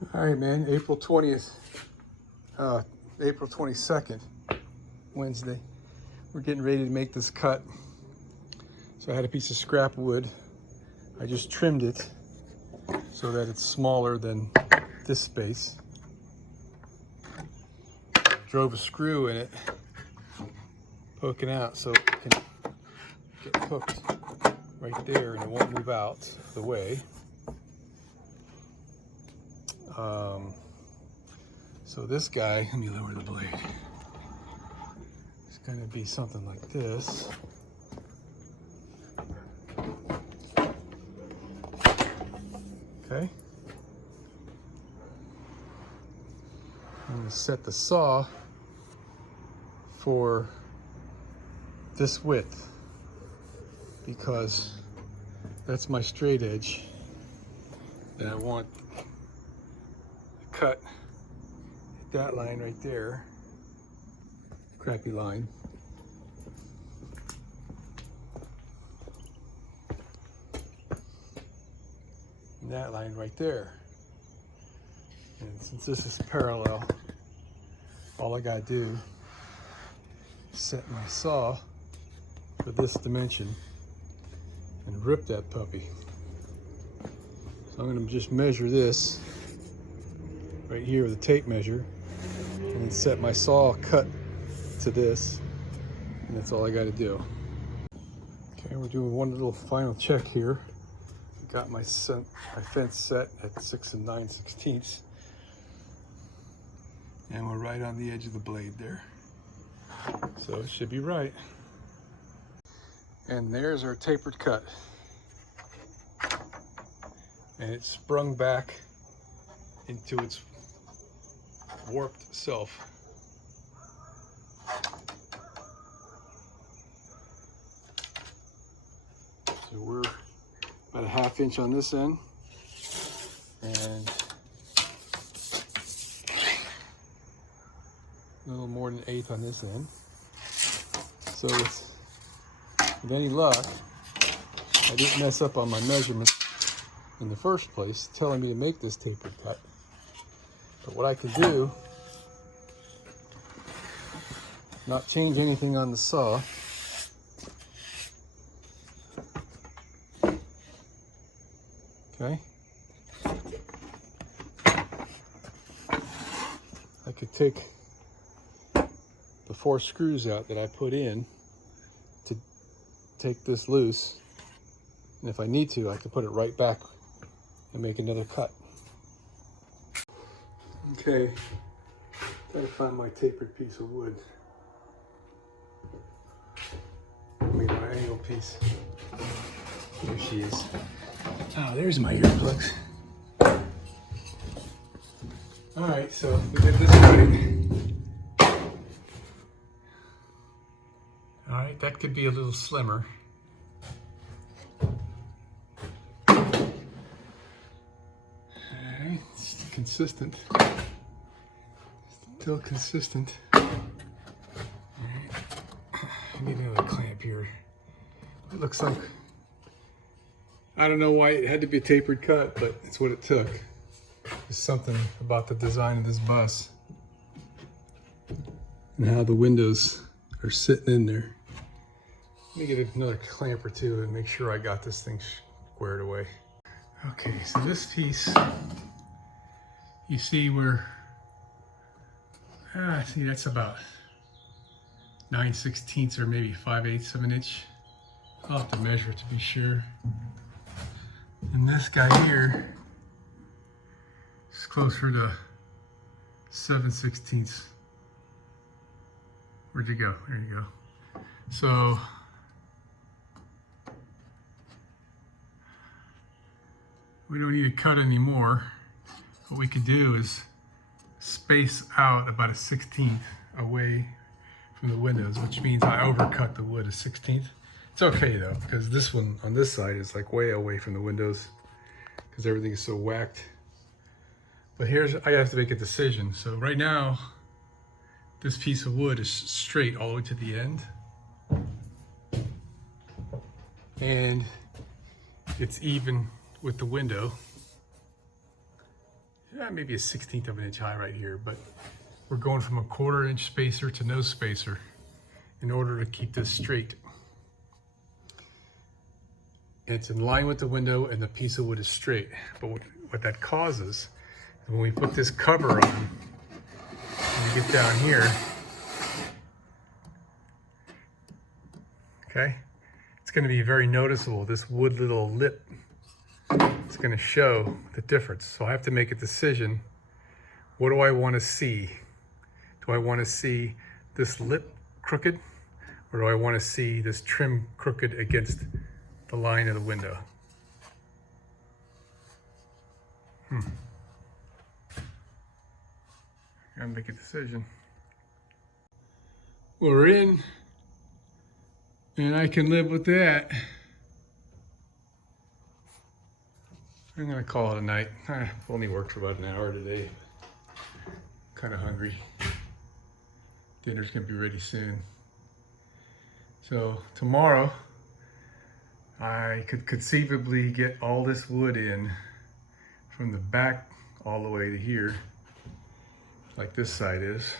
All right, man, April 20th, April 22nd, Wednesday. We're getting ready to make this cut. So I had a piece of scrap wood. I just trimmed it so that it's smaller than this space. Drove a screw in it, poking out so it can get hooked right there and it won't move out of the way. So this guy, let me lower the blade. It's going to be something like this. Okay. I'm going to set the saw for this width because that's my straight edge and I want to cut that line right there, crappy line. And that line right there. And since this is parallel, all I gotta do is set my saw for this dimension and rip that puppy. So I'm gonna just measure this right here with a tape measure and then set my saw cut to this, and that's all I gotta do. Okay, we're doing one little final check here. Got my fence set at 6 9/16, and we're right on the edge of the blade there. So it should be right. And there's our tapered cut. And it sprung back into its warped self. So we're about a 1/2 inch on this end and a little more than 1/8 on this end. So with any luck, I didn't mess up on my measurements in the first place, telling me to make this tapered cut. But what I can do, not change anything on the saw. Okay. I could take the 4 screws out that I put in to take this loose. And if I need to, I can put it right back and make another cut. Okay, gotta find my tapered piece of wood. I mean, my angle piece. There she is. Oh, there's my earplugs. All right, so we did this right. All right, that could be a little slimmer. All right, it's consistent. Still consistent. All right, I need another clamp here. It looks like, I don't know why it had to be a tapered cut, but it's what it took. There's something about the design of this bus and how the windows are sitting in there. Let me get another clamp or two and make sure I got this thing squared away. Okay, so this piece, you see where, see that's about 9/16 or maybe 5/8 of an inch. I'll have to measure it to be sure. And this guy here is closer to 7/16. Where'd you go? There you go. So we don't need to cut anymore. What we could do is space out about a 1/16 away from the windows, which means I overcut the wood a 1/16. It's okay though, because this one on this side is like way away from the windows because everything is so whacked. But here's, I have to make a decision. So right now, this piece of wood is straight all the way to the end. And it's even with the window. maybe a 1/16 of an inch high right here, but we're going from a 1/4 inch spacer to no spacer in order to keep this straight. And it's in line with the window and the piece of wood is straight. But what that causes, is when we put this cover on, when you get down here, okay, it's going to be very noticeable. This wood little lip, it's going to show the difference. So I have to make a decision. What do I want to see? Do I want to see this lip crooked, or do I want to see this trim crooked against the line of the window? Gotta make a decision. We're in, and I can live with that. I'm gonna call it a night. I've only worked for about an hour today. Kind of hungry. Dinner's gonna be ready soon. So tomorrow, I could conceivably get all this wood in from the back all the way to here, like this side is,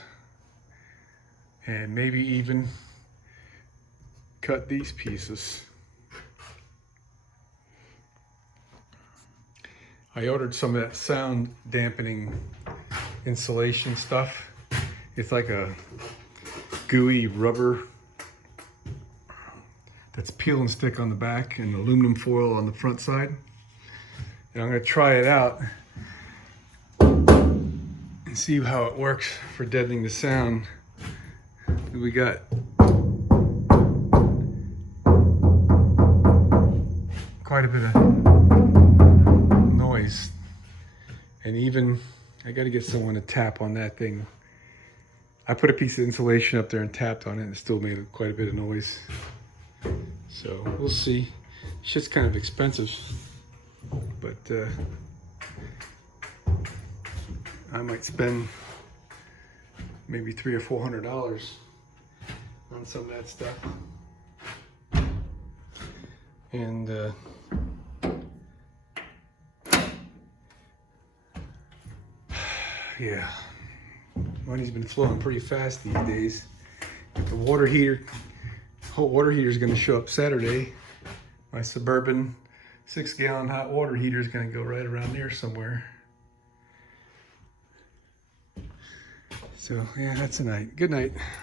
and maybe even cut these pieces. I ordered some of that sound dampening insulation stuff. It's like a gooey rubber that's peel and stick on the back and aluminum foil on the front side. And I'm gonna try it out and see how it works for deadening the sound. We got quite a bit of noise, and even I got to get someone to tap on that thing. I put a piece of insulation up there and tapped on it, and it still made quite a bit of noise. So we'll see. Shit's kind of expensive, but I might spend maybe $300 or $400 on some of that stuff. And yeah, money's been flowing pretty fast these days. The water heater, hot water heater is going to show up Saturday. My Suburban 6-gallon hot water heater is going to go right around there somewhere. So yeah, that's a night. Good night.